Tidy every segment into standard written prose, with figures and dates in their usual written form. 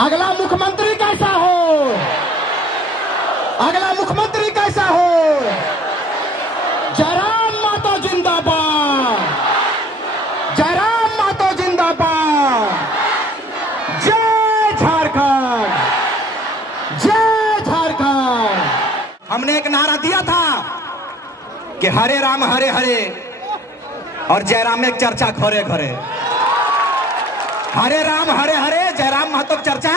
अगला मुख्यमंत्री कैसा हो, अगला मुख्यमंत्री कैसा हो। जयराम मातो जिंदाबाद, जयराम मातो जिंदाबाद। जय झारखंड, जय झारखंड। हमने एक नारा दिया था कि हरे राम हरे हरे और जयराम में चर्चा घरे घरे। हरे राम हरे हरे, जयराम महतो चर्चा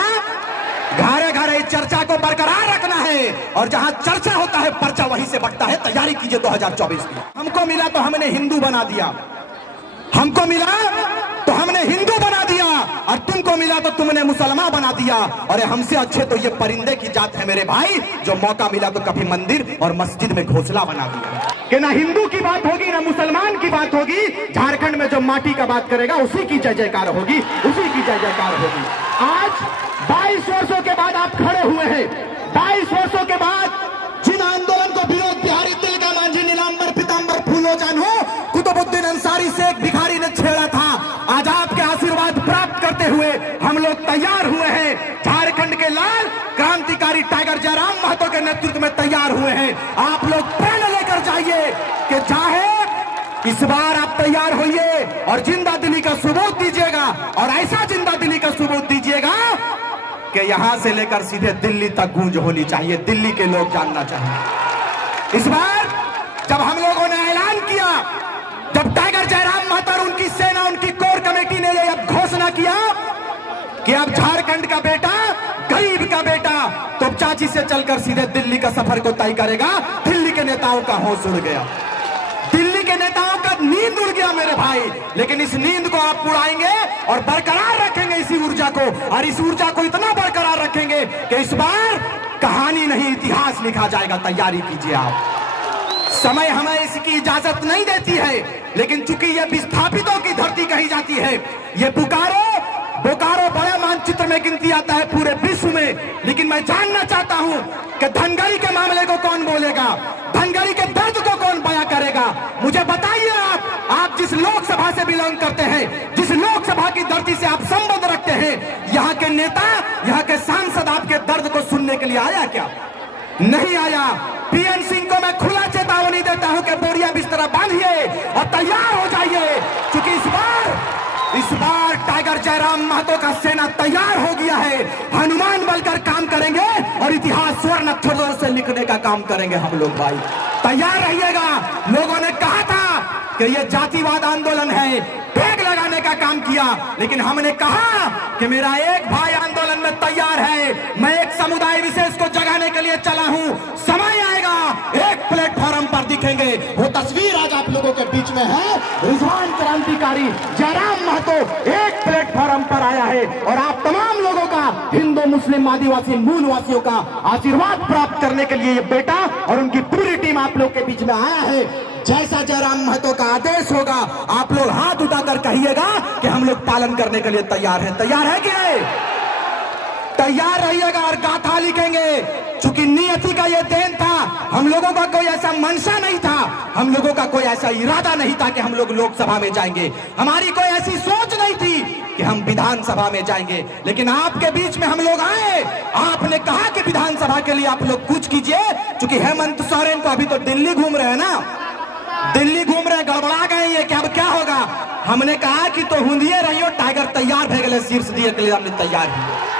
घरे घरे। चर्चा को बरकरार रखना है और जहां चर्चा होता है पर्चा वहीं से बटता है। तैयारी कीजिए 2024 की। हमको मिला तो हमने हिंदू बना दिया, हमको मिला तो हमने हिंदू बना दिया, और तुमको मिला तो तुमने मुसलमान बना दिया। और हमसे अच्छे तो ये परिंदे की जात है मेरे भाई, जो मौका मिला तो कभी मंदिर और मस्जिद में घोंसला बना दिया। कि ना हिंदू की बात होगी ना मुसलमान की बात होगी। झारखंड में जो माटी का बात करेगा उसी की जय जयकार होगी, उसी की जय जयकार होगी। आज 22 वर्षों के बाद आप खड़े हुए हैं। 22 वर्षों के बाद जिन आंदोलन को विनोद बिहारी, तिलका मांझी, नीलांबर पीतांबर फूलो जानो, कुतुबुद्दीन अंसारी से एक भिखारी ने छेड़ा था, आज आपके आशीर्वाद प्राप्त करते हुए हम लोग तैयार हुए हैं। झारखंड के लाल क्रांतिकारी टाइगर जयराम महतो के नेतृत्व में तैयार हुए हैं। आप लोग प्रण लेकर जाइए कि चाहे इस बार आप तैयार होइए और जिंदा दिली का सबूत दीजिएगा, और ऐसा जिंदा दिली का सबूत दीजिएगा कि यहां से लेकर सीधे दिल्ली तक गूंज होनी चाहिए, दिल्ली के लोग जानना चाहिए। इस बार जब हम लोगों ने ऐलान किया, जब टाइगर जयराम महतो और उनकी सेना, उनकी कोर कमेटी ने ये अब घोषणा किया कि अब झारखंड का बेटा, गरीब का बेटा तो चाची से चलकर सीधे दिल्ली का सफर को तय करेगा, दिल्ली के नेताओं का होश उड़ गया, दिल्ली के नेताओं का नींद उड़ गया मेरे भाई। लेकिन इस नींद को आप उड़ाएंगे और बरकरार रखेंगे इसी ऊर्जा को, और इस ऊर्जा को इतना बरकरार रखेंगे कि इस बार कहानी नहीं इतिहास लिखा जाएगा। तैयारी कीजिए आप। समय हमें इसकी इजाजत नहीं देती है, लेकिन चूंकि ये विस्थापितों की धरती कही जाती है, ये बोकारो बड़े मानचित्र में गिनती आता है पूरे विश्व में। लेकिन मैं जानना चाहता हूं कि धनगरी के मामले को कौन बोलेगा, धनगरी के दर्द को कौन बयां करेगा। मुझे बताइए आप जिस लोकसभा से बिलोंग करते हैं, जिस लोकसभा की धरती से आप संबंध रखते हैं, यहाँ के नेता, यहाँ के सांसद आपके दर्द को सुनने के लिए आया क्या? नहीं आया। पीएन सिंह को मैं खुला चेतावनी देता हूं कि बोरिया बिस्तरा बांधिए और तैयार हो जाइए, क्योंकि इस बार टाइगर जयराम महतो का सेना तैयार हो गया है। हनुमान बनकर काम करेंगे और इतिहास स्वर्ण अक्षरों से लिखने का काम करेंगे हम लोग भाई। तैयार रहिएगा। लोगों ने कहा था कि यह जातिवाद आंदोलन है, टैग लगाने का काम किया, लेकिन हमने कहा कि मेरा एक भाई आंदोलन में तैयार है, मैं एक समुदाय विशेष को जगाने के लिए चला हूं। समय आएगा, एक प्लेटफॉर्म पर दिखेंगे। वो तस्वीर आज आप लोगों के बीच में है। रिजवान क्रांतिकारी जयराम महतो एक प्लेटफॉर्म पर आया है, और आप तमाम लोगों का, हिंदू मुस्लिम आदिवासी मूल वासियों का आशीर्वाद प्राप्त करने के लिए ये बेटा और उनकी पूरी टीम आप लोग के बीच में आया है। जैसा जयराम महतो का आदेश होगा आप लोग हाथ उठाकर कहिएगा कि हम लोग पालन करने के लिए तैयार हैं। तैयार है कि नहीं? तैयार रहिएगा और गाथा लिखेंगे। चूंकि नियति का ये देन था, हम लोगों का कोई ऐसा मंशा नहीं था, हम लोगों का कोई ऐसा इरादा नहीं था कि हम लोग लोकसभा में जाएंगे, हमारी कोई ऐसी सोच नहीं थी कि हम विधानसभा में जाएंगे। लेकिन आपके बीच में हम लोग आए, आपने कहा कि विधानसभा के लिए आप लोग कुछ कीजिए। चूंकि हेमंत सोरेन को अभी तो दिल्ली घूम रहे हैं ना, दिल्ली घूम रहे, गड़बड़ा गए ये, क्या अब क्या होगा? हमने कहा कि तो हुंदिए रहियो, टाइगर तैयार भे गए, शीर्ष दिए के लिए हमने तैयार है।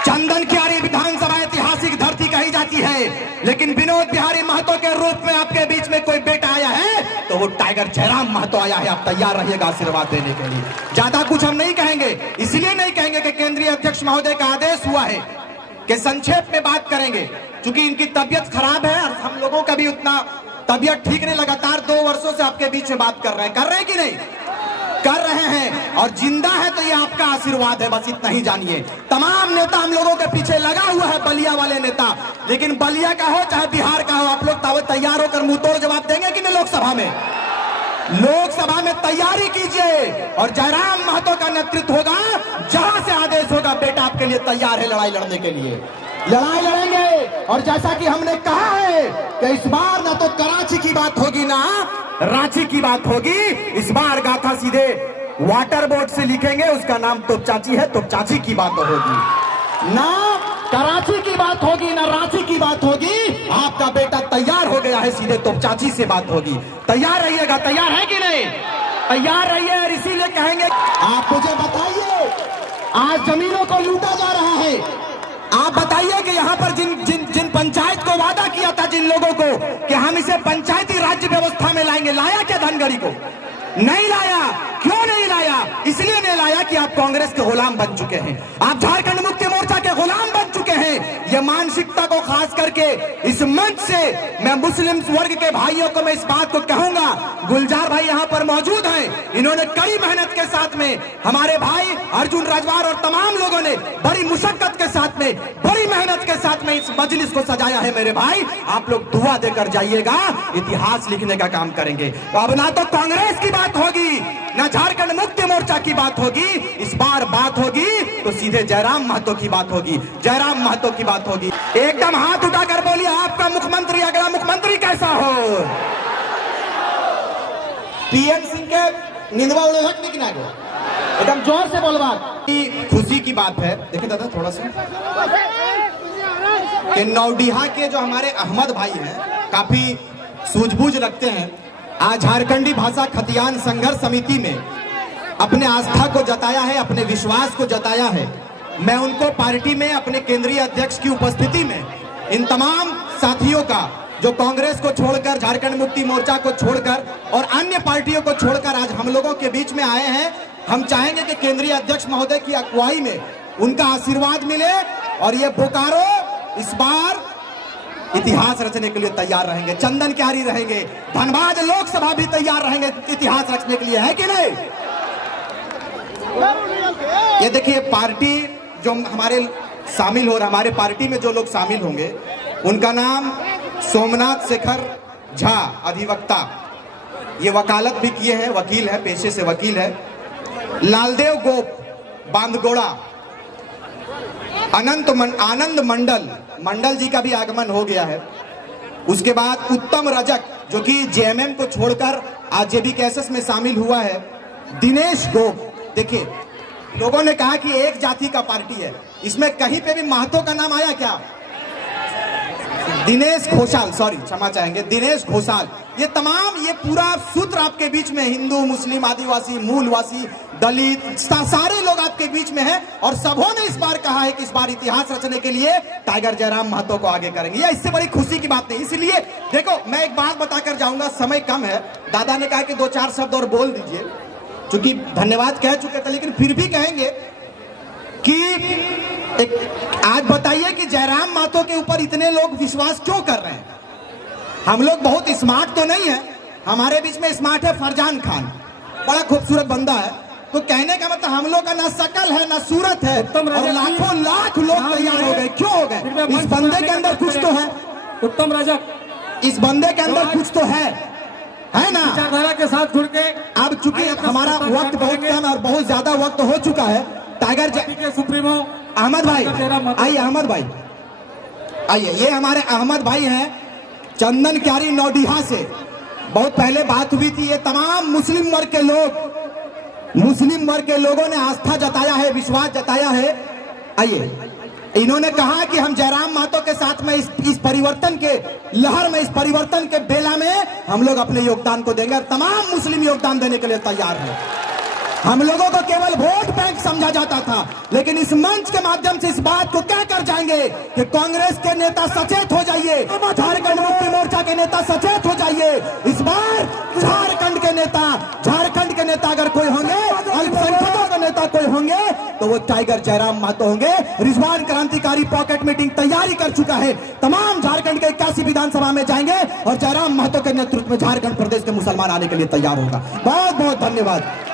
चंदन क्यारी विधानसभा ऐतिहासिक धरती कही जाती है, लेकिन विनोद बिहारी महतो के रूप में आपके बीच में कोई बेटा आया है तो वो टाइगर जयराम महतो आया है। आप तैयार रहिएगा आशीर्वाद देने के लिए। ज्यादा कुछ हम नहीं कहेंगे, इसलिए नहीं कहेंगे कि केंद्रीय अध्यक्ष महोदय का आदेश हुआ है कि संक्षेप में बात करेंगे। चूंकि इनकी तबियत खराब है और हम लोगों का भी उतना तबियत ठीक नहीं, लगातार 2 वर्षों से आपके बीच में बात कर रहे हैं कि नहीं? कर रहे हैं, और जिंदा है तो ये आपका आशीर्वाद है, बस इतना ही जानिए। तमाम नेता हम लोगों के पीछे लगा हुआ है, बलिया वाले नेता, लेकिन बलिया का हो चाहे बिहार का हो, आप लोग तैयार होकर मुंह तोड़ जवाब देंगे कि नहीं? लोकसभा में, लोकसभा में तैयारी कीजिए और जयराम महतो का नेतृत्व होगा। जहां से आदेश होगा, बेटा आपके लिए तैयार है लड़ाई लड़ने के लिए। लड़ाई लड़ेंगे, और जैसा कि हमने कहा है कि इस बार ना तो कराची की बात होगी ना रांची की बात होगी, इस बार गाथा सीधे वाटर बोर्ड से लिखेंगे उसका नाम तोप चाची है, तोप चाची की बात होगी, ना कराची की बात होगी, ना रांची की बात होगी। आपका बेटा तैयार हो गया है, सीधे तोप चाची से बात होगी। तैयार रहिएगा, तैयार है कि नहीं? तैयार रहिए। और इसीलिए कहेंगे, आप मुझे बताइए, आज जमीनों को लूटा जा रहा है। आप बताइए कि यहाँ पर जिन पंचायत को वादा किया था, जिन लोगों को कि हम इसे पंचायती राज्य व्यवस्था में लाएंगे, लाया क्या धनगढ़ी को? नहीं लाया। क्यों नहीं लाया? इसलिए नहीं लाया कि आप कांग्रेस के गुलाम बन चुके हैं, आप झारखंड मुक्ति मोर्चा के गुलाम बन चुके हैं। ये मानसिकता को खास करके इस मंच से मैं मुस्लिम वर्ग के भाइयों को मैं इस बात को कहूंगा। गुलजार भाई यहाँ पर मौजूद हैं, इन्होंने कड़ी मेहनत के साथ में, हमारे भाई अर्जुन राजवार और तमाम लोगों ने बड़ी मुशक्कत के साथ में, बड़ी मेहनत के साथ में इस मजलिस को सजाया है। मेरे भाई, आप लोग दुआ देकर जाइएगा, इतिहास लिखने का काम करेंगे। तो अब ना तो कांग्रेस की बात होगी, ना झारखंड मुक्ति मोर्चा की बात होगी, इस बार बात होगी तो सीधे जयराम महतो की बात होगी, जयराम महतो की बात होगी। एकदम हाथ उठाकर बोलिए, आपका मुख्यमंत्री, अगला मुख्यमंत्री कैसा हो? पीएन सिंह के निंदवा उड़ोहट निकना को एकदम जोर से बोलवा। खुशी की बात है, देखिए दादा थोड़ा सा, कि नौडीहा के जो हमारे अहमद भाई हैं, काफी सूझबूझ रखते हैं, आज झारखंडी भाषा खतियान संघर्ष समिति में अपने आस्था को जताया है, अपने विश्वास को जताया है। मैं उनको पार्टी में अपने केंद्रीय अध्यक्ष की उपस्थिति में इन तमाम साथियों का, जो कांग्रेस को छोड़कर, झारखंड मुक्ति मोर्चा को छोड़कर और अन्य पार्टियों को छोड़कर आज हम लोगों के बीच में आए हैं, हम चाहेंगे कि केंद्रीय अध्यक्ष महोदय की अगुवाई में उनका आशीर्वाद मिले और ये बोकारो इस बार इतिहास रचने के लिए तैयार रहेंगे। चंदन क्यारी रहेंगे, धनबाद लोकसभा भी तैयार रहेंगे इतिहास रचने के लिए, है कि नहीं? ये देखिए, पार्टी जो हमारे शामिल हो रहे, हमारे पार्टी में जो लोग शामिल होंगे, उनका नाम सोमनाथ शेखर झा, अधिवक्ता, ये वकालत भी किए हैं, वकील है, पेशे से वकील है। लालदेव गोप, बांदगोड़ा। आनंद मंडल जी का भी आगमन हो गया है। उसके बाद उत्तम रजक, जो कि जेएमएम को छोड़कर आज जेबीकेएसएस में शामिल हुआ है। दिनेश गोप। देखिए, लोगों ने कहा कि एक जाति का पार्टी है, इसमें कहीं पे भी महतो का नाम आया क्या? दिनेश घोषाल, सॉरी क्षमा चाहेंगे, दिनेश घोषाल। ये तमाम, ये पूरा सूत्र आपके बीच में हिंदू, मुस्लिम, आदिवासी, मूलवासी, दलित, सारे लोग आपके बीच में हैं और सबों ने इस बार कहा है कि इस बार इतिहास रचने के लिए टाइगर जयराम महतो को आगे करेंगे। ये इससे बड़ी खुशी की बात नहीं। इसलिए देखो, मैं एक बात बताकर जाऊंगा, समय कम है। दादा ने कहा कि 2-4 शब्द और बोल दीजिए, क्योंकि धन्यवाद कह चुके थे, लेकिन फिर भी कहेंगे कि आज बताइए कि जयराम महतो के ऊपर इतने लोग विश्वास क्यों कर रहे हैं? हम लोग बहुत स्मार्ट तो नहीं है, हमारे बीच में स्मार्ट है फरजान खान, बड़ा खूबसूरत बंदा है। तो कहने का मतलब हम लोग का ना शकल है ना सूरत है, और लाखों लाख लोग तैयार हो गए। क्यों हो गए? इस बंदे के अंदर कुछ तो है। उत्तम रजक, इस बंदे के अंदर कुछ तो है ना? विचारधारा के साथ जुड़ के अब चूंकि हमारा वक्त बहुत कम और बहुत ज्यादा वक्त हो चुका है, टाइगर के सुप्रीमो अहमद भाई आइए, अहमद भाई आइए। ये हमारे अहमद भाई हैं, चंदन क्यारी नौडीहा से। बहुत पहले बात हुई थी। ये तमाम मुस्लिम वर्ग के लोगों ने आस्था जताया है, विश्वास जताया है। आइए, इन्होंने कहा कि हम जयराम महतो के साथ में इस परिवर्तन के लहर में, इस परिवर्तन के बेला में हम लोग अपने योगदान को देंगे और तमाम मुस्लिम योगदान देने के लिए तैयार हैं। हम लोगों को केवल वोट बैंक समझा जाता था, लेकिन इस मंच के माध्यम से इस बात को कहकर जाएंगे कि कांग्रेस के नेता सचेत हो जाइए, झारखंड मुक्ति मोर्चा के नेता सचेत हो जाइए। इस बार झारखंड के नेता अगर कोई होंगे, अल्पसंख्यकों के नेता कोई होंगे, तो वो टाइगर जयराम महतो होंगे। रिजवान क्रांतिकारी पॉकेट मीटिंग तैयारी कर चुका है, तमाम झारखंड के 81 विधानसभा में जाएंगे और जयराम महतो के नेतृत्व में झारखंड प्रदेश के मुसलमान आने के लिए तैयार होगा। बहुत बहुत धन्यवाद।